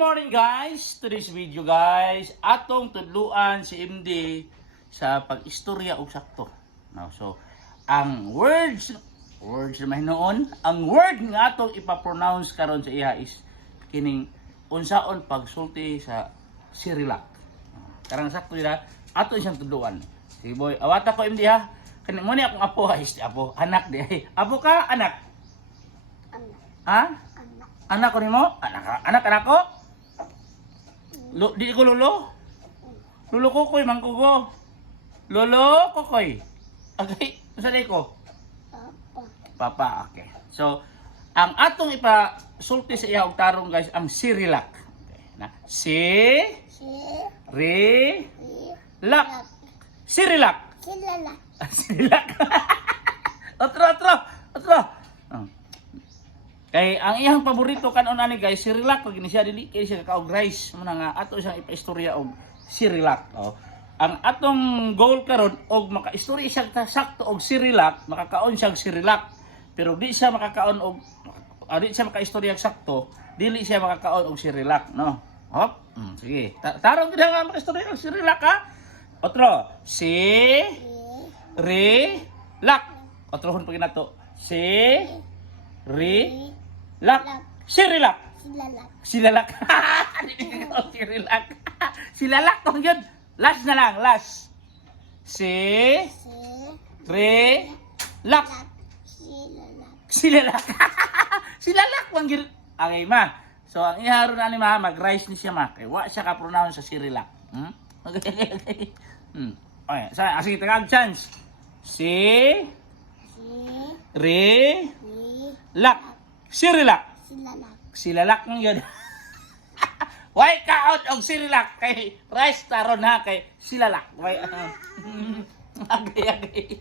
morning guys! Today's video guys, atong tudluan si MD sa pag-istorya og sakto. No, so, ang words na mahinoon, ang word nga atong ipa-pronounce karon sa iya is kining unsaon pagsulti sa Cyrillac. Karang sakto dira, ato siyang tudluan. Sige boy, awata ko MD ha. Kani mo ni akong apo ha, apo, anak di. Apo ka, anak? Ha? Anak ko nimo? Anak ko? Di ko lolo? Lolo kokoy mangkugo. Lolo kokoy. Okay, usa ko? Papa, okay. So, ang atong ipa-sulti sa iya og tarong guys, ang Cyrillac. Okay, na. Cyrillac. Cyrillac. Otro. Kay ang iyang paborito kanon ani guys, Cyrillac pag siya dili kay siya kaog rice mo nga ato siyang ipa-istorya og Cyrillac. Oh. Ang atong goal karon og maka-istorya siya sakto og Cyrillac, makakaon siya og Cyrillac. Pero di siya makakaon og di siya maka-istorya sakto, dili siya makakaon og Cyrillac, no? Hop. Sige. Tarong gid nga maka-istorya og Cyrillac ha. Otro. Cyrillac. Otrohon pa ginato. Cyrillac. Cyrillac. Cyrillac tong yun. Last na lang, last. Cyrillac. Cyrillac manggil. Okay ma. So ang iharo na ni ma, mag-rise ni siya ma. Kay wa siya ka pronounce sa Cyrillac. Okay. Okay, sige tagag chance. Cyrillac ng yun. Why kaot og Cyrillac kay rice taron ha kay Cyrillac. Why agay.